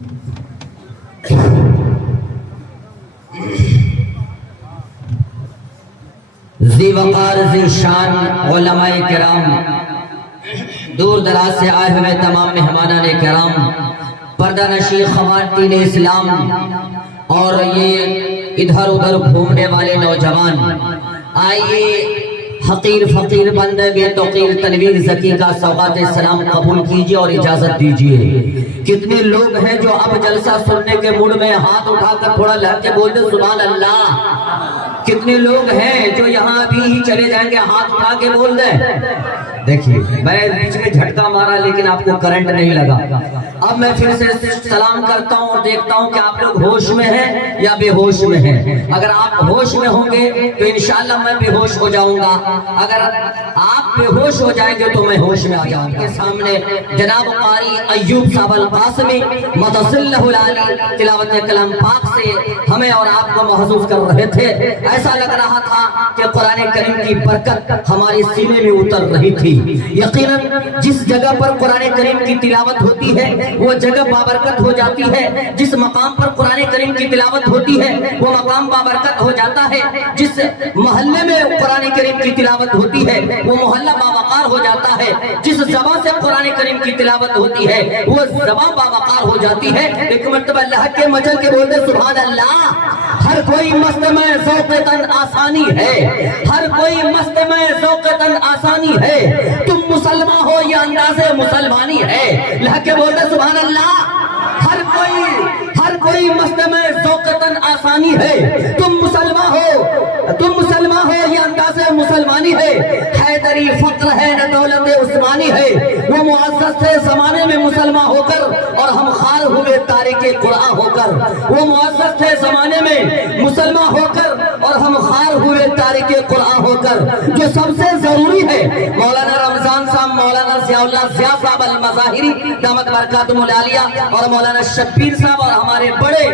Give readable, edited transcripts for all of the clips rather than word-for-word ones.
ذی وقار ذی شان علماء کرام، دور دراز سے آئے ہوئے تمام مہمانان کرام، پردہ نشین خواتین اسلام اور یہ ادھر ادھر گھومنے والے نوجوان، آئیے حقیر فقیر بندے بے توقیر تنویر ذکی کا سوغات سلام قبول کیجئے اور اجازت دیجئے۔ کتنے لوگ ہیں جو اب جلسہ سننے کے موڈ میں ہاتھ اٹھا کر تھوڑا لہجے بول دیں سبحان اللہ؟ کتنے لوگ ہیں جو یہاں ابھی ہی چلے جائیں گے ہاتھ اٹھا کے بول دیں؟ دیکھیے میں بیچ میں جھٹکا مارا لیکن آپ کو کرنٹ نہیں لگا۔ اب میں پھر سے سلام کرتا ہوں اور دیکھتا ہوں کہ آپ لوگ ہوش میں ہیں یا بے ہوش میں ہیں۔ اگر آپ ہوش میں ہوں گے تو انشاءاللہ میں بے ہوش ہو جاؤں گا، اگر آپ بے ہوش ہو جائیں گے تو میں ہوش میں آ جاؤں گا۔ سامنے جناب قاری ایوب صاحب القاسمی مدثر اللہ العالی تلاوت کلام پاک سے ہمیں اور آپ کو محظوظ کر رہے تھے۔ ایسا لگ رہا تھا کہ قرآن کریم کی برکت ہمارے سینے میں اتر رہی تھی۔ یقیناً جس جگہ پر قرآن کریم کی تلاوت ہوتی ہے وہ جگہ بابرکت ہو جاتی ہے، جس مقام پر قرآن کریم کی تلاوت ہوتی ہے وہ مقام بابرکت ہو جاتا ہے، جس محلے میں قرآن کریم کی تلاوت ہوتی ہے وہ محلہ باوقار ہو جاتا ہے، جس زبان سے قرآن کریم کی تلاوت ہوتی ہے وہ زبان باوقار ہو جاتی ہے۔ ایک مرتبہ اللہ کے مچل کے بول دے سبحان اللہ۔ ہر کوئی مست میں ذوق تن آسانی ہے، ہر کوئی مست میں ذوق تن آسانی ہے، تم مسلمان ہو یا انداز مسلمانی ہے۔ اللہ کے بول دے سبحان اللہ۔ ہر کوئی مست میں ذوق تن آسانی ہے، تم مسلمان ہو یا انداز مسلمانی ہے۔ حیدری فقر ہے نہ دولت عثمانی ہے، وہ معزز تھے زمانے میں مسلمان ہو کر اور ہم خار ہوئے تارک قرآن ہو کر۔ وہ معزز تھے زمانے میں مسلمان ہو کر اور ہم خار ہوئے تارک قرآن ہو کر۔ جو سب سے ضروری ہے مولانا رمضان صاحب، مولانا ضیاء اللہ ضیاء صاحب المظاہری دامت برکاتہم العالیہ اور مولانا شبیر صاحب اور ہمارے بڑے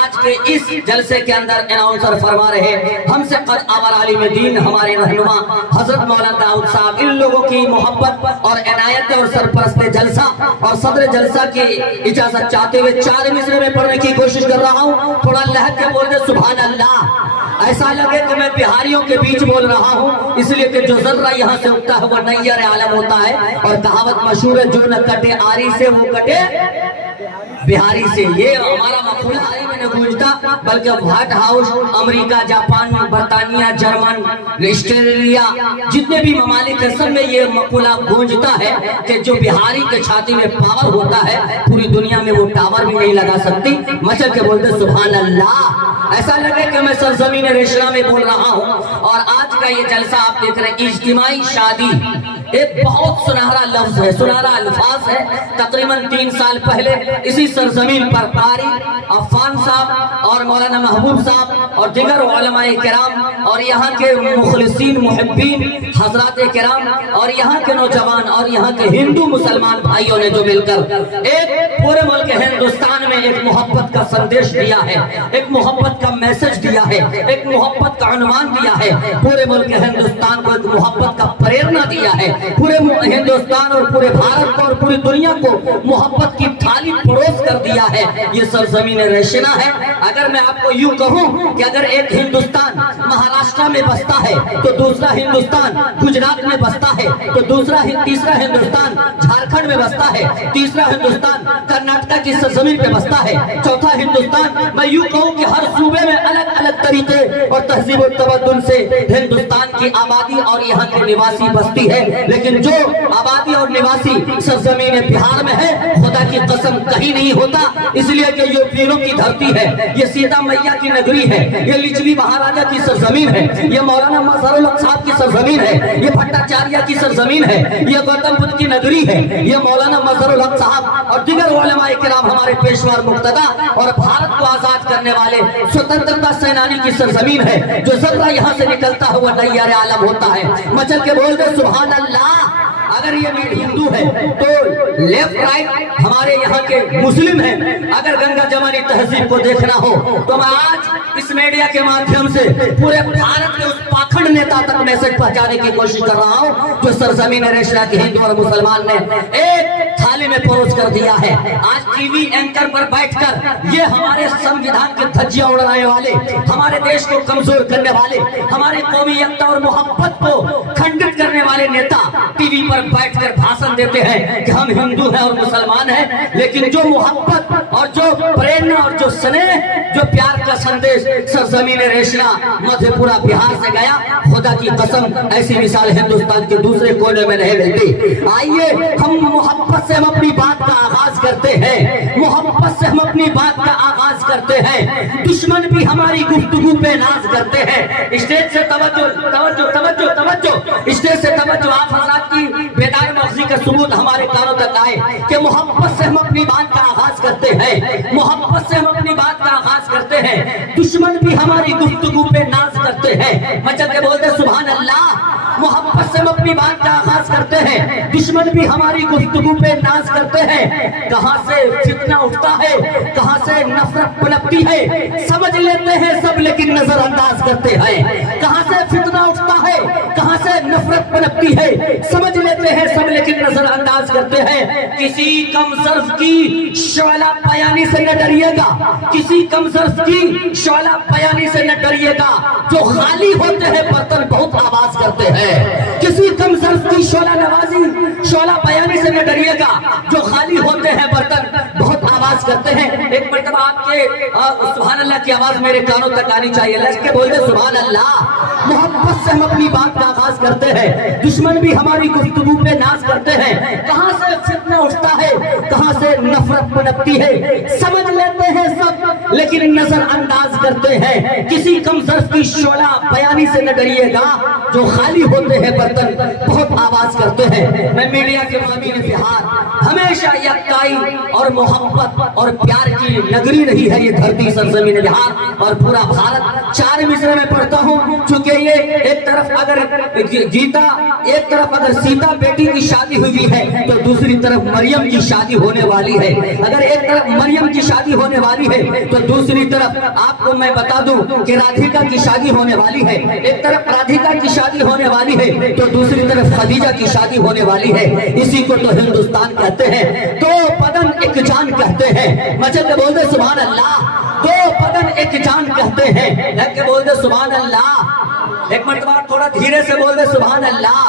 آج کے اس جلسے کے اندر اناؤنسر فرما رہے ہم سے قد آور عالم دین ہمارے رہنما حضرت مولانا داؤد صاحب، ان لوگوں کی محبت اور عنایت اور سرپرست جلسہ اور صدر جلسہ کی اجازت چاہتے ہوئے 4 مصرے میں پڑھنے کی کوشش کر رہا ہوں۔ تھوڑا لہجے کے بول دے سبحان اللہ۔ ایسا لگے کہ میں بہاریوں کے بیچ بول رہا ہوں، اس لیے کہ جو ذرہ یہاں سے اٹھتا ہے وہ نیر عالم ہوتا ہے، اور کہاوت مشہور ہے جو نہ کٹے آری سے وہ کٹے بہاری سے۔ یہ ہمارا مقولہ میں نے گونجتا، بلکہ وائٹ ہاؤس، امریکہ، جاپان، برطانیہ، جرمن، آسٹریلیا، جتنے بھی ممالک ہیں سب میں یہ مقولہ گونجتا ہے کہ جو بہاری کے چھاتی میں پاور ہوتا ہے پوری دنیا میں وہ ٹاور بھی نہیں لگا سکتی۔ مچل کے بولتے سبحان اللہ۔ ایسا لگے کہ میں سرزمین ریشنا میں بول رہا ہوں۔ اور آج کا یہ جلسہ آپ دیکھ رہے ہیں اجتماعی شادی، ایک بہت سنہرا لفظ ہے، سنہرا الفاظ ہے۔ تقریباً 3 سال پہلے اسی سرزمین پر قاری عفان صاحب اور مولانا محبوب صاحب اور دیگر علماء کرام اور یہاں کے مخلصین محبین حضرات کرام اور یہاں کے نوجوان اور یہاں کے ہندو مسلمان بھائیوں نے جو مل کر ایک پورے ملک ہندوستان میں ایک محبت کا سندیش دیا ہے، ایک محبت کا میسج دیا ہے، ایک محبت کا عنوان دیا ہے، پورے ملک ہندوستان کو ایک محبت کا پریرنا دیا ہے، پورے ہندوستان اور پورے بھارت کو اور پوری دنیا کو محبت کی تھالی پروس کر دیا ہے۔ یہ سرزمین ریشنا ہے۔ اگر میں آپ کو یوں کہوں کہ اگر ایک ہندوستان مہاراشٹر میں بستا ہے تو دوسرا ہندوستان گجرات میں بستا ہے تو تیسرا ہندوستان جھارکھنڈ میں بستا ہے، تیسرا ہندوستان کرناٹک کی سرزمین پہ بستا ہے، چوتھا ہندوستان میں یوں کہوں کہ ہر صوبے میں الگ الگ طریقے اور تہذیب و تمدن سے ہندوستان کی آبادی اور یہاں کے نواسی بستی ہے، لیکن جو آبادی اور نواسی سرزمین بہار میں ہے خدا کی قسم کہیں نہیں ہوتا، اس لیے کہ یہ پیروں کی دھرتی ہے، یہ سیتا میاں کی نگری ہے، یہ لچھوی مہاراجا کی سرزمین ہے، یہ مولانا مظہر الحق صاحب کی سرزمین ہے، یہ بھٹاچاریہ کی سرزمین ہے، یہ گوتم بدھ کی نگری ہے، یہ مولانا مظہر الحق صاحب اور دیگر علماء کرام ہمارے پیشوار مقتدی اور بھارت کو آزاد کرنے والے سوتنترتا سینانی کی سرزمین ہے۔ جو ذرہ یہاں سے نکلتا ہوا نیر عالم ہوتا ہے۔ مچل کے بول دے سبحان اللہ۔ اگر یہ ہندو ہے تو لیفٹ رائٹ ہمارے یہاں کے مسلم ہیں. اگر گنگا جمانی تہذیب کو دیکھنا ہو تو میں آج اس میڈیا کے مادھیم سے پورے بھارت کے اس پاکھنڈ نیتا تک میسج پہنچانے کی کوشش کر رہا ہوں جو سرزمین ریشنا کے ہندو اور مسلمان نے ایک تھالی میں پروس کر دیا ہے. آج ٹی وی اینکر پر بیٹھ کر یہ ہمارے سنویدھان کے دھجیاں اڑانے والے, ہمارے دیش کو کمزور کرنے والے, ہماری قومی یکتا اور محبت کو کھنڈت کرنے والے نیتا ٹی وی پر بیٹھ کر بھاشن دیتے ہیں کہ ہم ہندو ہیں اور مسلمان ہیں, لیکن جو محبت اور جو پریرنا اور جو سنیہ, جو پیار کا سندیش سرزمین ریشنا مدھے پورا بہار سے گیا, خدا کی قسم ایسی مثال ہندوستان کے دوسرے کونے میں نہیں ملتی. آئیے ہم محبت سے ہم اپنی بات کا آغاز کرتے ہیں, محبت سے ہم اپنی بات کا آغاز کرتے ہیں. دشمن بھی ہماری گفتگو پہ ناز کرتے ہیں. اسٹیج سے توجہ توجہ توجہ توجہ, اسٹیج سے توجہ. آپ حضرات کی بیدار مغزی کا ثبوت ہمارے کانوں تک آئے کہ محبت سے ہم اپنی بات کا آغاز کرتے ہیں, محبت سے ہم اپنی بات کا آغاز کرتے ہیں. دشمن بھی ہماری گفتگو پہ ناز کرتے ہیں. مچل کے بولتے سبحان اللہ. محبت سے ہم اپنی بات کا آغاز کرتے ہیں, دشمن بھی ہماری گفتگو پہ ناز کرتے ہیں. کہاں سے فتنہ اٹھتا ہے, کہاں سے نفرت پنپتی ہے, سمجھ لیتے ہیں سب لیکن نظر انداز کرتے ہیں. کہاں سے فتنہ اٹھتا ہے, کہاں سے نفرت پنپتی ہے, سمجھ لیتے ہیں سب لیکن نظر انداز کرتے ہیں. کسی کم ظرف کی شعلہ بیانی سے نہ ڈریے گا, کسی کم ظرف کی شعلہ بیانی سے نہ ڈریے گا. جو خالی ہوتے ہیں برتن بہت آواز کرتے ہیں. کسی کم ظرف کی شعلہ نوازی شعلہ بیانی سے نہ ڈریے گا, جو خالی ہوتے ہیں برتن بہت آواز کرتے ہیں. ایک مرتبہ آپ کے سبحان اللہ کی آواز میرے کانوں تک آنی چاہیے. لگ کے بول دے سبحان اللہ. محبت سے ہم اپنی بات کا آغاز کرتے ہیں, دشمن بھی ہماری گفتگو پہ ناز کرتے ہیں. کہاں سے فتنہ اٹھتا ہے, کہاں سے نفرت پنپتی ہے, سمجھ لیتے ہیں سب لیکن نظر انداز کرتے ہیں. کسی کم ظرف کی شعلہ بیانی سے نہ ڈریے گا, جو خالی ہوتے ہیں برتن بہت آواز کرتے ہیں. میں میڈیا کے زمین بہار ہمیشہ یکتائی اور محبت اور پیار کی نگری رہی ہے یہ دھرتی سرزمین بہار اور پورا بھارت. 4 مصرے میں پڑھتا ہوں چونکہ یہ ایک طرف اگر گیتا, ایک طرف اگر سیتا بیٹی کی شادی ہوئی ہے تو دوسری طرف مریم کی شادی ہونے والی ہے. اگر ایک طرف مریم کی شادی ہونے والی ہے تو دوسری طرف آپ کو میں بتا دوں کہ رادھیکا کی شادی ہونے والی ہے. ایک طرف رادھیکا کی شادی ہونے والی ہے تو دوسری طرف خدیجہ کی شادی ہونے والی ہے. اسی کو تو ہندوستان کہتے ہیں, دو بدن ایک جان کہتے ہیں. مچل کے بول دے سبحان اللہ. دو بدن ایک جان کہتے ہیں. لگ کے بول دے سبحان اللہ. ایک مرتبہ تھوڑا دھیرے سے بول دے سبحان اللہ.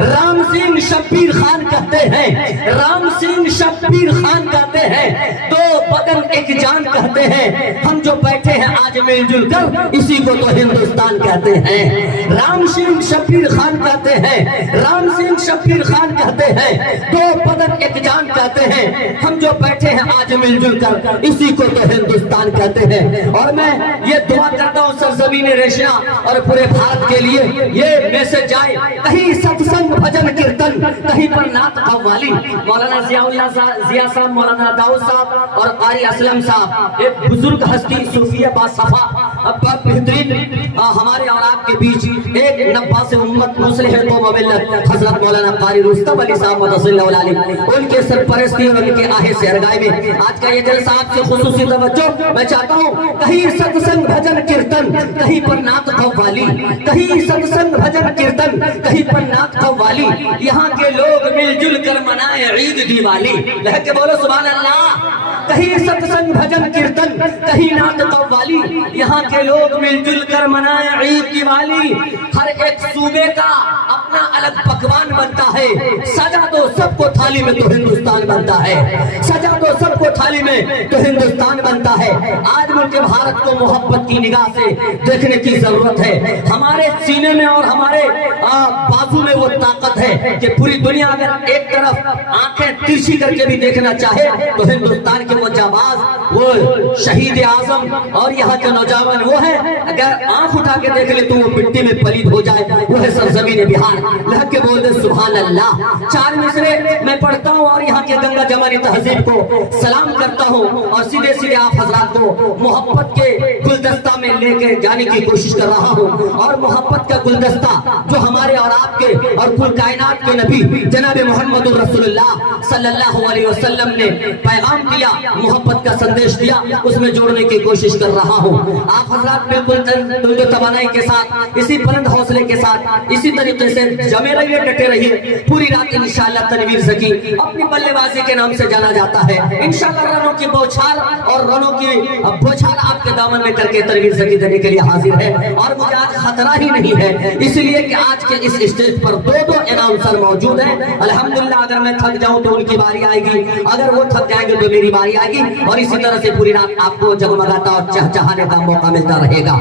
رام سنگھ شبیر خان کہتے ہیں, رام سنگھ شبیر خان کہتے ہیں, دو بدن ایک جان کہتے ہیں. ہم جو بیٹھے ہیں آج مل جل کر اسی کو تو ہندوستان کہتے ہیں. رام سنگھ شبیر خان کہتے ہیں, رام سنگھ شبیر خان کہتے ہیں, دو بدن ایک جان کہتے ہیں. ہم جو بیٹھے ہیں آج مل جل کر اسی کو تو ہندوستان کہتے ہیں. اور میں یہ دعا کرتا ہوں سرزمین ریشنا اور پورے بھارت کے لیے یہ میسج جائے, کہیں ست سنگ بھجن کیرتن, کہیں پر نعت قوالی. مولانا ضیاء صاحب, مولانا داؤد صاحب اور قاری اسلم صاحب ایک بزرگ ہستی صوفیہ باصفا بہترین ہمارے اور آپ کے بیچ ایک نباس امت مصلح قوم و ملت حضرت مولانا قاری رستم علی صاحب مدثر اللہ علیہ, ان کے سرپرستی اور ان کے آہے سے ارگائی میں آج کا یہ جلسہ آپ سے خصوصی توجہ میں چاہتا ہوں. کہیں ست سنگ بھجن کیرتن, کہیں پر نعت قوالی, کہیں ست سنگ بھجن کیرتن, کہیں پر نعت قوالی. یہاں کے لوگ مل جل کر منائے عید دیوالی. لہک کے بولو سبحان اللہ. کہیں ست سنگ بھجن کیرتن, کہیں نعت قوالی, یہاں کے لوگ مل جل کر منائے عید دیوالی. ہر ایک صوبے کا اپنا الگ پکوان بنتا ہے, سجا دو سب کو تھالی میں تو ہندوستان بنتا ہے, سجا دو سب کو تھالی میں تو ہندوستان بنتا ہے. آج ملک بھارت کو محبت کی نگاہ سے دیکھنے کی ضرورت ہے. ہمارے سینے میں اور ہمارے بازو میں وہ طاقت ہے کہ پوری دنیا اگر ایک طرف آنکھیں ترچھی کر کے بھی دیکھنا چاہے تو ہندوستان کے وہ جانباز, وہ شہید اعظم اور یہاں کے نوجوان وہ ہے, اگر آنکھ اٹھا کے دیکھ لے تو وہ مٹی میں پلید ہو جائے, وہ ہے سرزمین بہار. لہک کے بول دے سبحان اللہ. 4 مصرے میں پڑھتا ہوں اور یہاں کے گنگا جمانی تہذیب کو سلام کرتا ہوں اور سیدھے سیدھے آپ حضرات کو محبت کے گلدستہ میں لے کے جانے کی کوشش کر رہا ہوں، اور محبت کا گلدستہ جو ہمارے اور آپ کے اور کل کائنات کے نبی جناب محمد رسول اللہ صلی اللہ علیہ وسلم نے پیغام دیا، محبت کا سندیش دیا، اس میں جوڑنے کی کوشش کر رہا ہوں۔ آپ حضرات بالکل دل و توانائی کے ساتھ، اسی بلند حوصلے کے ساتھ، اسی طریقے سے جمے رہیے، ڈٹے رہیے۔ پوری رات انشاءاللہ تنویر زکی اپنی بلے بازی کے نام سے جانا جاتا ہے، انشاءاللہ رنوں کی بوچھار اور رنوں کی بوچھار آپ کے دامن میں کر کے تنویر زکی دینے کے لیے حاضر ہے، اور مجھے آج خطرہ ہی نہیں ہے، اس لیے کہ آج کے اس اسٹیج پر دو اناؤنسر موجود ہیں۔ الحمدللہ اگر میں تھک جاؤں تو ان کی باری آئے گی، اگر وہ تھک جائیں گے تو میری باری آئے گی، اور اسی طرح سے پوری رات آپ کو جگمگاتا اور چہچہانے کا موقع ملتا رہے گا۔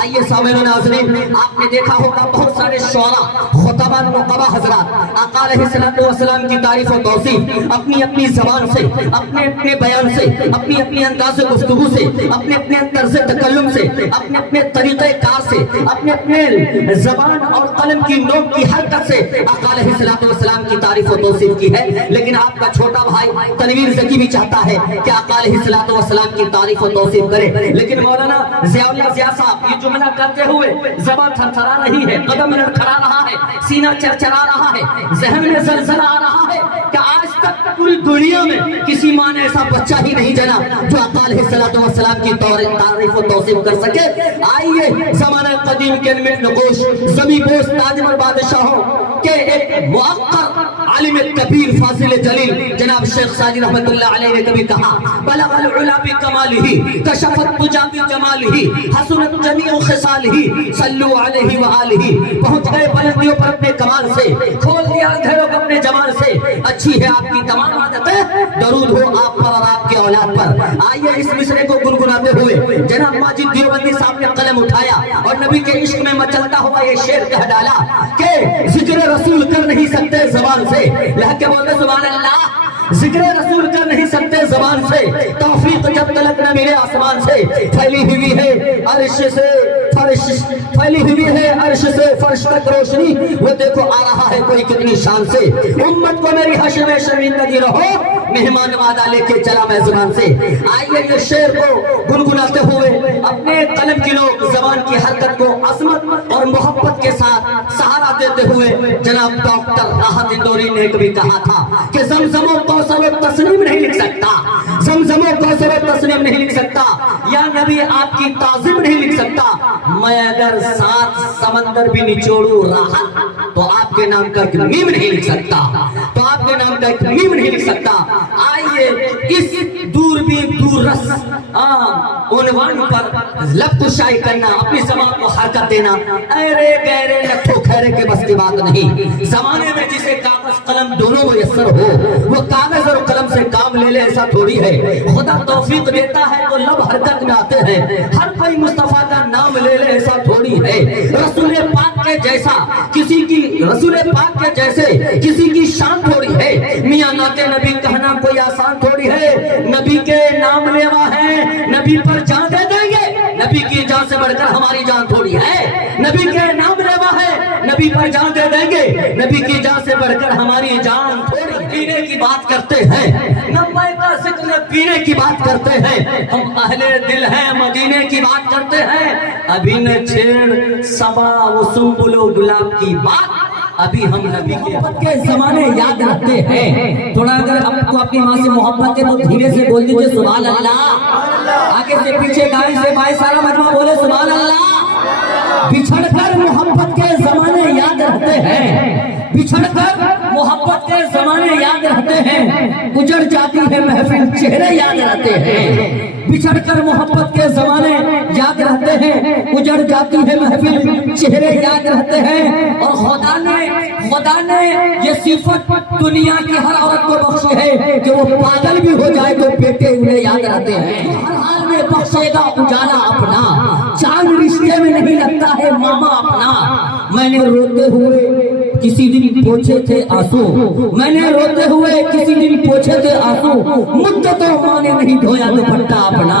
آئیے سامعین و ناظرین، آپ نے دیکھا ہوگا بہت سارے شعراء، خطباء، نقباء حضرات آقا علیہ السلام کی تعریف و توصیف اپنی اپنی زبان سے، اپنے اپنے بیان سے، اپنی اپنی انداز گفتگو سے، اپنے اپنے طرز تکلم سے، اپنے اپنے طریقہ کار سے، اپنے اپنے زبان اور قلم کی نوک کی حرکت سے آقا علیہ السلام کی تعریف و توصیف کی ہے۔ لیکن آپ کا چھوٹا بھائی تنویر زکی بھی چاہتا ہے کہ آقا علیہ السلام کی تعریف و توصیف کرے، لیکن مولانا ضیاء اللہ ضیاء صاحب یہ جملہ کرتے ہوئے زبان تھرتھرا رہی ہے، قدم لڑکھڑا رہا ہے، سینہ چرچرا رہا ہے، ذہن میں زلزلہ آ رہا ہے کہ آج تک پوری دنیا میں کسی ماں نے ایسا بچہ ہی نہیں جنا جو آقا علیہ السلام کی تعریف و توصیف کر سکے۔ آئیے زمانہ قدیم کے نقوش، زمیں بوس تاجر بادشاہوں کے ایک مؤقر عالم کبیر فاضل جلیل جناب شیخ ساجی رحمت اللہ علیہ نے کبھی کہا، بلغ العلا بکمالہ کشفت تجا بجمالہ حسنت جمیع خصالہ صلو علیہ وآلہ، پہنچ گئے بلندیوں پر اپنے کمال سے، کھول دیا اندھیروں کو اپنے جمال سے، اچھی ہے آپ کی تمام عادتیں، درود ہو آپ پر اور آپ کے اولاد پر۔ آئیے اس مصرے کو گنگناتے ہوئے جناب ماجد دیوبندی صاحب نے قلم اٹھایا اور نبی کے عشق میں مچلتا ہوا یہ شعر کہہ ڈالا کہ ذکر رسول کر نہیں سکتے زبان سے، لہہ کے بولتے سبحان اللہ، ذکر رسول کر نہیں سکتے زبان سے، توفیق جب تلک نہ ملے آسمان سے، پھیلی ہوئی ہے عرش سے فرش، پھیلی ہوئی ہے عرش سے فرش تک روشنی، وہ دیکھو آ رہا ہے کوئی کتنی شان سے، امت کو میری حشر میں شرمندگی رہو، مہمان وعدہ لے کے چلا میں زبان سے۔ آئیے یہ شعر کو گنگناتے ہوئے اپنے قلم کی نوک، زبان کی حرکت کو عظمت اور محبت کے ساتھ سہارا دیتے ہوئے جناب ڈاکٹر راحت اندوری نے کبھی کہا تھا کہ زمزم و کوثر و تسنیم نہیں لکھ سکتا، زمزم و کوثر و تسنیم نہیں لکھ سکتا، یا نبی آپ کی تعظیم نہیں لکھ سکتا، میں اگر 7 سمندر بھی نچوڑوں راحت تو آپ کے نام کا ایک میم نہیں لکھ سکتا، تو آپ کے نام کا ایک میم نہیں لکھ سکتا۔ آئیے اس دور بھی دور رس عنوان پر لب کشائی کرنا، اپنی زبان کو حرکت دینا، ایرے گہرے لٹھو کھیرے کے بس کی بات نہیں۔ زمانے میں جسے کاغذ قلم دونوں میسر ہو وہ کاغذ اور قلم سے کام لے لے ایسا تھوڑی ہے، خدا توفیق دیتا ہے تو لب حرکت میں آتے ہیں، ہر کوئی مصطفیٰ کا نام لے لے ایسا تھوڑی ہے، رسول پاک کے جیسا کسی کی، رسول پاک کے جیسے کسی کی شان تھوڑی ہے، میاں نعت نبی کہنا کوئی آسان تھوڑی ہے، نبی کے نام لیوا ہے، نبی پر جان دے دیں گے، نبی کی جان سے بڑھ کر ہماری جان تھوڑی ہے، نبی کے نام لیوا ہے، نبی پر جان دے دیں گے، نبی کی جان سے بڑھ کر ہماری جان تھوڑی۔ پینے کی بات کرتے ہیں، نبی کا ذکر پینے کی بات کرتے ہیں، ہم اہل دل ہیں، مدینے کی بات کرتے ہیں، ابھی نہ چھیڑ صبا و سنبل و گلاب کی بات، ابھی ہم نبی کے زمانے یاد رکھتے ہیں۔ تھوڑا اگر آپ کو اپنی ماں سے محبت ہے تو دھیرے سے بول دیجئے سبحان اللہ، آگے سے پیچھے دائیں سے بائیں سارا مجمع بولے سبحان اللہ۔ بچھڑ کر محبت کے زمانے یاد رکھتے ہیں، بچھڑ کر محبت کے زمانے یاد رہتے ہیں، اجڑ جاتی ہے محفل چہرے یاد رہتے ہیں، بچھڑ کر محبت کے زمانے یاد رہتے ہیں، اجڑ جاتی ہے محفل چہرے یاد رہتے ہیں، اور خدا نے یہ صفت دنیا کی ہر عورت کو بخشی ہے کہ وہ پاگل بھی ہو جائے تو بیٹے انہیں یاد رہتے ہیں، ہر حال میں بخشے گا اجالا اپنا، چاند رشتے میں نہیں لگتا ہے ماما اپنا، میں نے روتے ہوئے کسی دن پوچھے تھے آنسو، میں نے روتے ہوئے کسی دن پوچھے تھے آنسو، مدتوں ماں نے نہیں دھویا دوپٹہ اپنا،